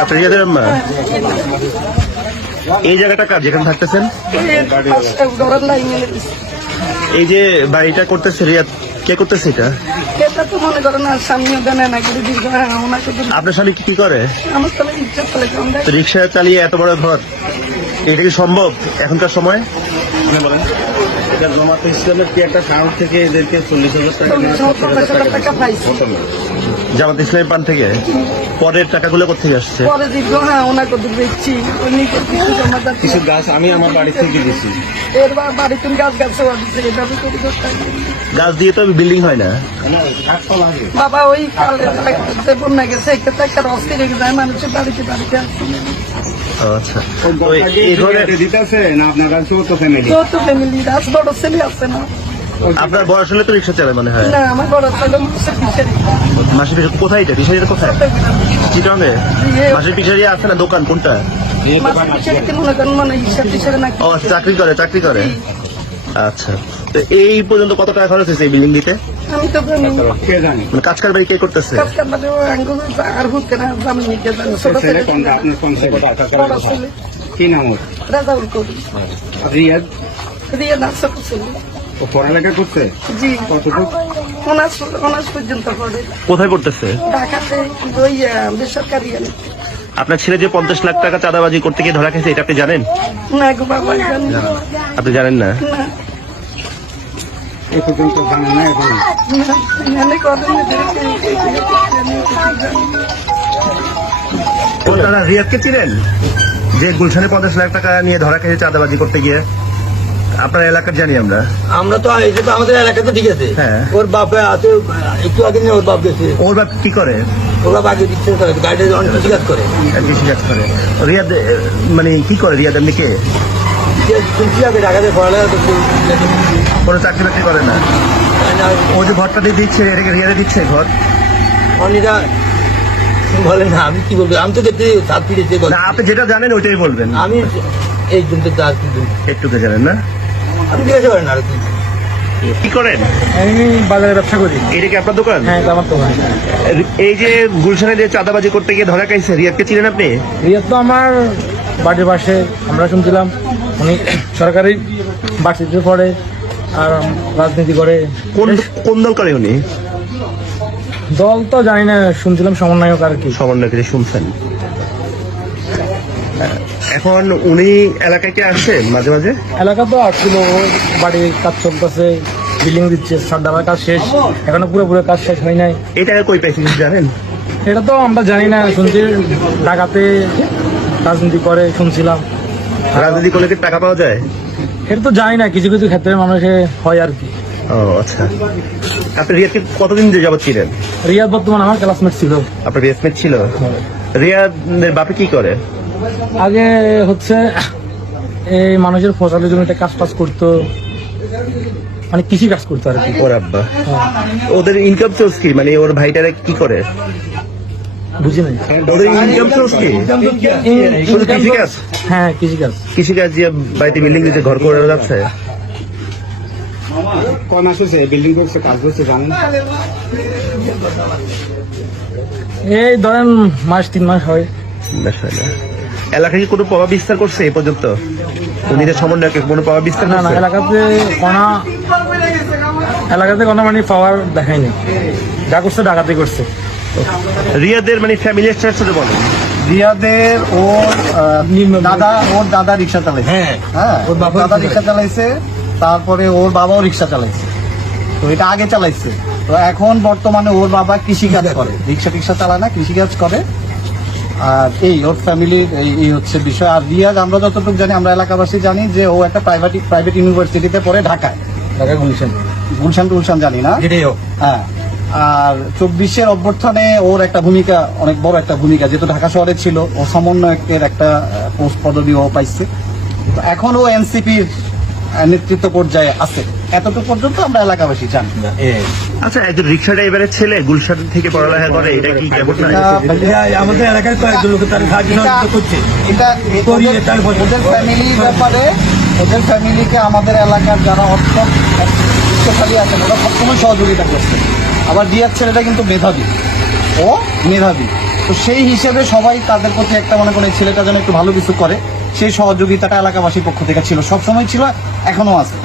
আচ্ছা রিয়াদের আম্মা এই জায়গাটা কার? যেখানে থাকতেছেন? এই যে বাড়িটা করতেছে রিয়াদ কে করতেছে এটা? আপনার স্বামী কি কি করে রিক্সা চালিয়ে এত বড় ঘর এটা কি সম্ভব এখনকার সময়? এটা জমাতে ইসলামের কি একটা কাউন্ট থেকে এদেরকে চল্লিশ হাজার টাকা জামাত ইসলামী পান থেকে? পরের টাকাগুলো কোথেকে আসছে? পরে দীর্ঘ হ্যাঁ ওনাকে তো নিচে কিছু জমা যাচ্ছে কিছু গাছ আমি আমার বাড়ি থেকে দিছি। এর বা- বাড়িতে গাছ গাছ দিচ্ছে এভাবে করে করতে গাছ দিয়ে তো বিল্ডিং হয় না। বাবা ওই কালে বন্যা গেছে এক্ষেত্রে একটা রেখে যায় মানুষের বাড়িতে বাড়িতে আসছে আচ্ছা। তো দিতেছে না আপনার কাছে তো ফ্যামিলি? যত ফ্যামিলি বড় ছেলে আছে না। আপনার বয়স হলে তো রিক্সা চালায় মনে হয়। না আমার বড় ছেলে মাসে পিছিয়ে কোথায় এটা? পিছারিটা কোথায়? চিটঙ্গে মাসির পিছারি আছে না দোকান? কোনটা? মাসে ও চাকরি করে চাকরি করে। আচ্ছা। তো এই পর্যন্ত কত টাকা খরচ হয়েছে এই বিল্ডিং দিতে? আমি তো জানি। কে মানে কাজ কারবারি কে করতেছে? বড় কি নাম রিয়াদ? ছেলে। ও পড়ালেখা করছে? জি। কতটুকু অনার্স অনার্স পর্যন্ত পড়ে। কোথায় করতেছে? ঢাকাতে ওই বেসরকারি আপনার ছেলে যে পঞ্চাশ লাখ টাকা চাঁদাবাজি করতে গিয়ে ধরা খেয়েছে এটা আপনি জানেন? না গো বাবা জানি না। আপনি জানেন না? না। এ পর্যন্ত জানে না এখন। না, জানি কদিন ধরে কে- কে- কে- জানি, জানি। আপনারা রিয়াদকে চিনেন? যে গুলশানে পঞ্চাশ লাখ টাকা নিয়ে ধরা খেয়েছে চাঁদাবাজি করতে গিয়ে? আপনার এলাকার জানি আমরা। আমরা তো এটা তো আমাদের এলাকাতে ঠিক আছে। হ্যাঁ। ওর বাপে আছে একটু আগে নিয়ে ওর বাপ গেছে। ওর বাপ কি করে? ওর বাপ আগে করে গাড়িতে অনেক কিছু কাজ করে। কৃষিকাজ করে। রিয়াদ মানে কি করে রিয়াদ কে? করছে? কোনো চাকরি বাকরি করে না? ও যে ঘরটা দিয়ে দিচ্ছে এটাকে রিয়াদে দিচ্ছে ঘর? অনিরা বলে না আমি কি বলব? আমি তো দেখতে আপনি যেটা জানেন ওইটাই বলবেন। আমি এই দিন তো আর কি দিন একটুকে জানেন না? আমি জিজ্ঞাসা করেন আর কি কি করেন? আমি বাজারে ব্যবসা করি। এটা কি আপনার দোকান? হ্যাঁ এটা আমার দোকান। এই যে গুলশানে যে চাঁদাবাজি করতে গিয়ে ধরা খাইছে রিয়াদকে চিনেন আপনি? রিয়াদ তো আমার বাড়ির পাশে আমরা শুনছিলাম উনি সরকারি পড়ে আর রাজনীতি করে। কোন কোন দল করে উনি? দল তো জানি না শুনছিলাম সমন্বয়ক আর কি। সমন্বয় করে শুনছেন। এখন উনি এলাকায় কি আসছেন মাঝে মাঝে? এলাকা তো আসছিল বাড়ির কাজ চলতেছে বিল্ডিং দিচ্ছে সাদ্দাবার কাজ শেষ এখনও পুরোপুরি কাজ শেষ হয় নাই। এই টাকা কই পাইছেন কিছু জানেন? এটা তো আমরা জানি না শুনছি ঢাকাতে রাজনীতি করে শুনছিলাম। রাজনীতি করলে কি টাকা পাওয়া যায়? এটা তো জানি না কিছু কিছু ক্ষেত্রে মানুষে হয় আর কি। ও আচ্ছা। আপনি রিয়াদকে কতদিন যাবত ছিলেন? রিয়াদ বর্তমান আমার ক্লাসমেট ছিল। আপনার বেসমেন্ট ছিল? রিয়াদের বাপে কি করে? আগে হচ্ছে এই মানুষের ফসলের জমিতে কাজ টাজ করতো। মানে কৃষি কাজ করতো আর কি। ওর আব্বা? ওদের ইনকাম সোর্স কি? মানে ওর ভাইটারা কি করে? বুঝি নাই। ওদের ইনকাম সোর্স কি? শুধু কৃষিকাজ হ্যাঁ কৃষি কাজ। কৃষিকাজ দিয়ে বাড়িতে বিল্ডিং দিতে ঘর করে যাচ্ছে কয় মাস হয়েছে বিল্ডিং করছে কাজ জানেন? এই ধরেন মাস তিন মাস হয়। বেশ হয় না। এলাকায় কি কোনো প্রভাব বিস্তার করছে এই পর্যন্ত? উনি যে সমন্বয়কে কোনো প্রভাব বিস্তার না না এলাকাতে কোনো এলাকাতে কোনো মানে পাওয়ার দেখায়নি। যা করছে ডাকাতি করছে। রিয়াদের মানে ফ্যামিলি সাথে বলেন? রিয়াদের ওর দাদা ওর দাদা রিক্সা চালাইছে। হ্যাঁ হ্যাঁ ওর বাবা দাদা রিক্সা রিক্সা চালাইছে তারপরে ওর বাবাও রিক্সা চালাইছে। তো এটা আগে চালাইছে। তো এখন বর্তমানে ওর বাবা কৃষিকাজ করে। রিক্সা টিক্সা চালায় না কৃষিকাজ করে। আর এই ওর ফ্যামিলির এই হচ্ছে বিষয়। আর রিয়াজ আমরা যতটুকু জানি আমরা এলাকাবাসী জানি যে ও একটা প্রাইভেট প্রাইভেট ইউনিভার্সিটিতে পড়ে ঢাকায়। ঢাকা গুলশান। গুলশান টুলশান জানি না। হ্যাঁ। আর চব্বিশের অভ্যর্থনে ওর একটা ভূমিকা অনেক বড় একটা ভূমিকা যেহেতু ঢাকা শহরে ছিল ও সমন্বয়কের একটা পোস্ট পদবি ও পাইছে। তো এখন ও এনসিপির নেতৃত্ব পর্যায়ে আছে। এতটুকু পর্যন্ত আমরা এলাকাবাসী জানি। আচ্ছা একজন রিক্সা ড্রাইভারের ছেলে গুলশান থেকে পড়ালেখা করে এটা কি আমাদের এলাকার কয়েকজন লোক তার সাহায্য করছে। এটা ওদের- ফ্যামিলির ব্যাপারে ওদের ফ্যামিলিকে আমাদের এলাকার যারা অর্থ বিশ্বখালী আছেন ওরা সবসময় সহযোগিতা করছে। আবার ডিয়ার ছেলেটা কিন্তু মেধাবী। ও মেধাবী। তো সেই হিসেবে সবাই তাদের প্রতি একটা মনে করে ছেলেটা যেন একটু ভালো কিছু করে। সেই সহযোগিতাটা এলাকাবাসীর পক্ষ থেকে ছিল। সবসময় ছিল এখনও আছে।